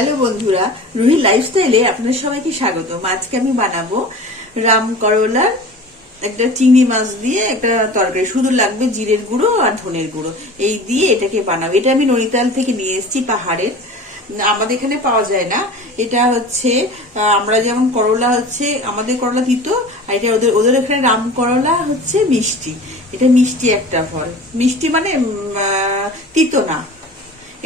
Hello বন্ধুরা, রুহি লাইফস্টাইলে আপনাদের সবাইকে স্বাগত আজকে আমি বানাবো রাম করলার একটা চিংড়ি মাছ দিয়ে একটা তরকারি। শুধু লাগবে জিরের গুঁড়ো আর ধনের গুঁড়ো। এই দিয়ে এটাকে বানাবো। এটা আমি নৈতাল থেকে নিয়ে এসেছি পাহাড়ের। আমাদের এখানে পাওয়া যায় না। এটা হচ্ছে আমরা যেমন করলা হচ্ছে, আমাদের করলা তিতো, আর এটা ওদের ওদের এখানে রাম করলা হচ্ছে মিষ্টি। এটা মিষ্টি একটা ফল। মিষ্টি মানে তিতো না।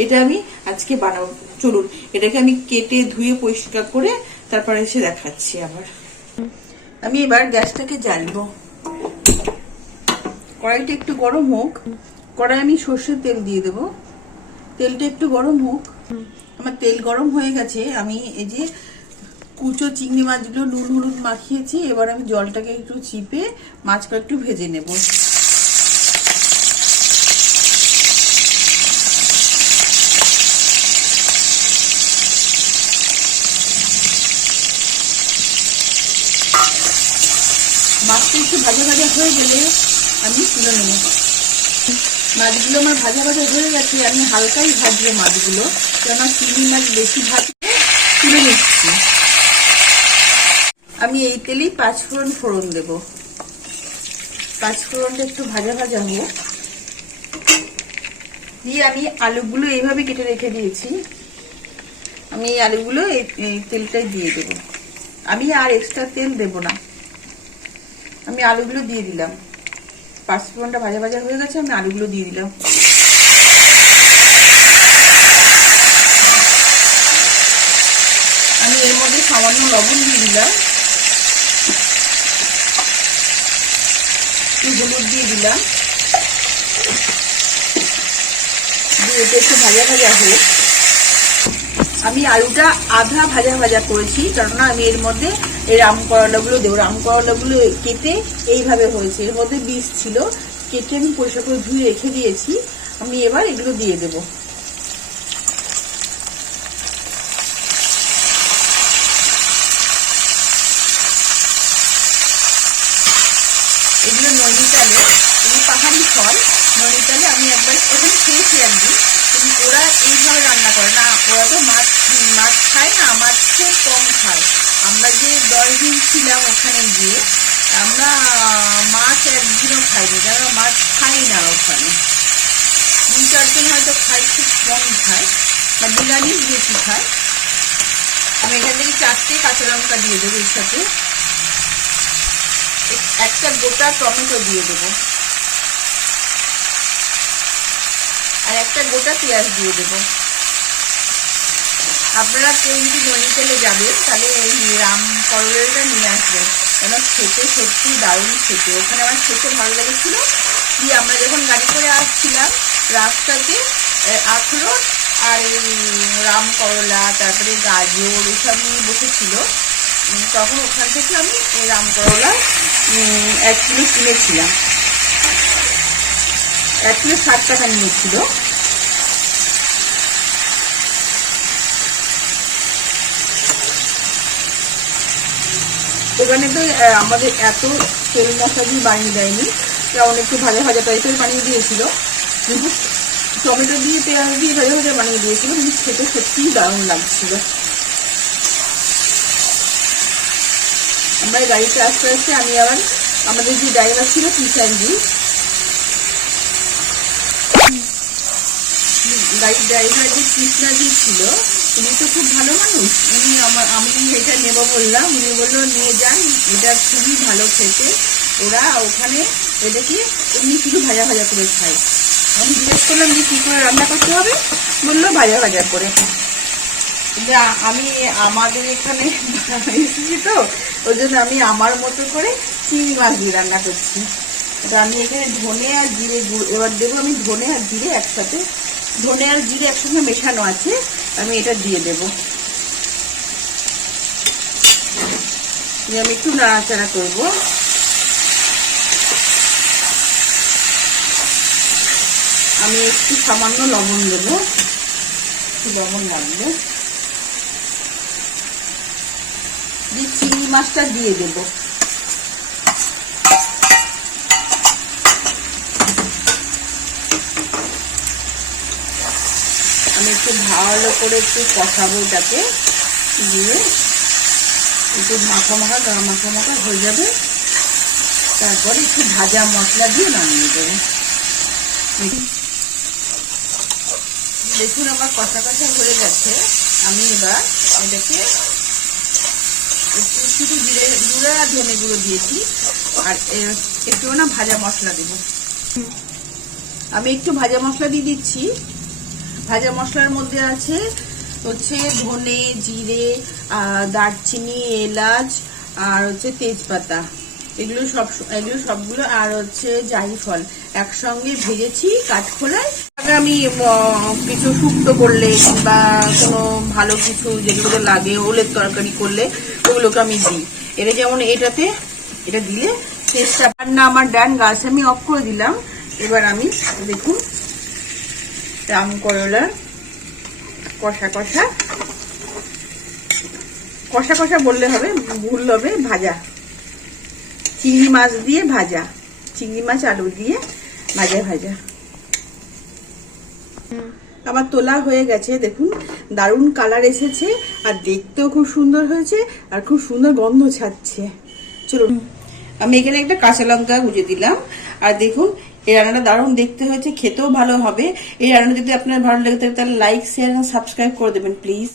এটা আমি আজকে বানাবো। চলুন, এটাকে আমি কেটে ধুয়ে পরিষ্কার করে তারপরে এসে দেখাচ্ছি আবার। আমি এবার গ্যাসটাকে জ্বালবো। কড়াইটা একটু গরম হোক, কড়াই আমি সর্ষের তেল দিয়ে দেবো। তেলটা একটু গরম হোক। আমার তেল গরম হয়ে গেছে, আমি এই যে কুচো চিংড়ি মাছগুলো নুন হলুদ মাখিয়েছি, এবার আমি জলটাকে একটু চিপে মাছটা একটু ভেজে নেব। মাছটা একটু ভাজা ভাজা হয়ে গেলে আমি তুলে নেব। মাছগুলো আমার ভাজা ভাজা হয়ে গেছে, আমি হালকাই ভাজবো মাছগুলো কেন চিংড়ি মাছ বেশি ভাজলে তুলে নিচ্ছি। আমি এই তেলেই পাঁচ ফোড়ন দেব। পাঁচ ফোড়নটা একটু ভাজা ভাজা হোক। দিয়ে আমি আলুগুলো এইভাবে কেটে রেখে দিয়েছি। আমি এই আলুগুলো এই তেলটাই দিয়ে দেব। আমি আর এক্সট্রা তেল দেব না। আমি আলুগুলো দিয়ে দিলাম। পাঁচফোড়নটা ভাজা ভাজা হয়ে গেছে, আমি আলুগুলো দিয়ে দিলাম। আমি এর মধ্যে সামান্য লবণ দিয়ে দিলাম। হলুদ দিয়ে দিলাম। দিয়ে এটা একটু ভাজা ভাজা হোক। আমি আলুটা আধা ভাজা ভাজা করেছি, কেননা আমি এর মধ্যে এই রাম করলাগুলো দেবো। রাম করলাগুলো কেটে এইভাবে হয়েছে। এর মধ্যে বীজ ছিল, কেটে আমি পরিষ্কার করে ধুয়ে রেখে দিয়েছি। আমি এবার এগুলো দিয়ে দেবো। এগুলো নৈনিতালে, এগুলো পাহাড়ি ফল। নৈনিতালে আমি একবার ওখানে খেয়েছি একদিন কিন্তু ওরা এইভাবে রান্না করে না। ওরা তো মাছ মাছ খায় না, মাছ খুব কম খায়। আমরা যে দশ দিন ছিলাম ওখানে গিয়ে, আমরা মাছ একদিনও খাইনি কেন মাছ খাই না ওখানে। তিন চারজন হয়তো খায়, খুব কম খায়। বা নিরামিষ বেশি খায়। আমি এখান থেকে চারটে কাঁচা লঙ্কা দিয়ে দেবো এর সাথে। একটা গোটা টমেটো দিয়ে দেবো। আর একটা গোটা পেঁয়াজ দিয়ে দেবো। আপনারা কেউ যদি নৈনিতালে যাবেন, তাহলে এই রাম করলটা নিয়ে আসবেন। কেন খেতে সত্যি দারুণ খেতে। ওখানে আমার খেতে ভালো লেগেছিলো। কি আমরা যখন গাড়ি করে আসছিলাম রাস্তাতে আখরোট আর এই রাম করলা, তারপরে গাজর, এসব নিয়ে বসেছিল। তখন ওখান থেকে আমি এই রাম করলা এক কিলো কিনেছিলাম। এক কিলো ষাট টাকা নিয়েছিল। এখানে তো আমাদের এত তেল মশলা দিয়ে বানিয়ে দেয়নি। যেমন একটু ভাজা ভাজা টাইপের বানিয়ে দিয়েছিল। কিন্তু টমেটো দিয়ে, পেঁয়াজ দিয়ে ভাজা ভাজা বানিয়ে দিয়েছিল, কিন্তু খেতে সত্যিই দারুণ লাগছিল। আমরা গাড়িতে আসতে আসতে আমি আবার, আমাদের যে ড্রাইভার ছিল, কিষানজি গাড়ির ড্রাইভার যে কৃষ্ণাজি ছিল, উনি তো খুব ভালো মানুষ। উনি আমার, আমি সেটা নেব বললাম। উনি বলল, নিয়ে যান, এটা খুবই ভালো খেতে। ওরা ওখানে এটাকে এমনি শুধু ভাজা ভাজা করে খায়। আমি জিজ্ঞেস করলাম যে, কী করে রান্না করতে হবে? বলল, ভাজা ভাজা করে। যা, আমি আমাদের এখানে এসেছি তো, ওই জন্য আমি আমার মতো করে চিংড়ি মাছ দিয়ে রান্না করছি। এবার আমি এখানে ধনে আর জিরে এবার দেবো আমি ধনে আর জিরে একসাথে ধনে আর জিরে একসঙ্গে মেশানো আছে, আমি এটা দিয়ে দেব। আমি একটু নাড়াচাড়া করব। আমি একটু সামান্য লবণ দেবো। লবণ লাগবে। দিয়ে চিংড়ি মাছটা দিয়ে দেবো। আমি একটু ভালো করে একটু কষাবো এটাকে। দিয়ে একটু মাখা মাখা গা মাখা মাখা হয়ে যাবে। তারপরে একটু ভাজা মশলা দিয়ে নামিয়ে দেবো। দেখুন আমার কষা কষা হয়ে গেছে। আমি এবার এটাকে একটু জিরে গুঁড়ো আর ধনে গুঁড়ো দিয়েছি। আর একটু না ভাজা মশলা দেব। আমি একটু ভাজা মশলা দিয়ে দিচ্ছি। ভাজা মশলার মধ্যে আছে হচ্ছে ধনে, জিরে দারচিনি, এলাচ আর হচ্ছে তেজপাতা। এগুলো সব এগুলো সবগুলো আর হচ্ছে জাইফল একসঙ্গে ভেজেছি কাঠখোলায়। আমি কিছু শুক্তো করলে কিংবা কোনো ভালো কিছু যেগুলো লাগে, ওলের তরকারি করলে ওগুলোকে আমি দিই। এটা যেমন এটাতে, এটা দিলে টেস্টটা রান্না আমার ডান গাছ আমি অফ করে দিলাম। এবার আমি দেখুন রাম করলার কষা কষা। কষা কষা বললে হবে, ভুল হবে, ভাজা। চিংড়ি মাছ দিয়ে ভাজা। চিংড়ি মাছ, আলু দিয়ে ভাজা ভাজা। আমার তোলা হয়ে গেছে, দেখুন, দারুণ কালার এসেছে, আর দেখতেও খুব সুন্দর হয়েছে, আর খুব সুন্দর গন্ধ ছাড়ছে। চলুন, আমি এখানে একটা কাঁচা লঙ্কা গুঁজে দিলাম, আর দেখুন এই রান্নাটা দারুণ দেখতে হয়েছে, খেতেও ভালো হবে। এই রান্না যদি আপনার ভালো লেগে থাকে, তাহলে লাইক শেয়ার এবং সাবস্ক্রাইব করে দেবেন প্লিজ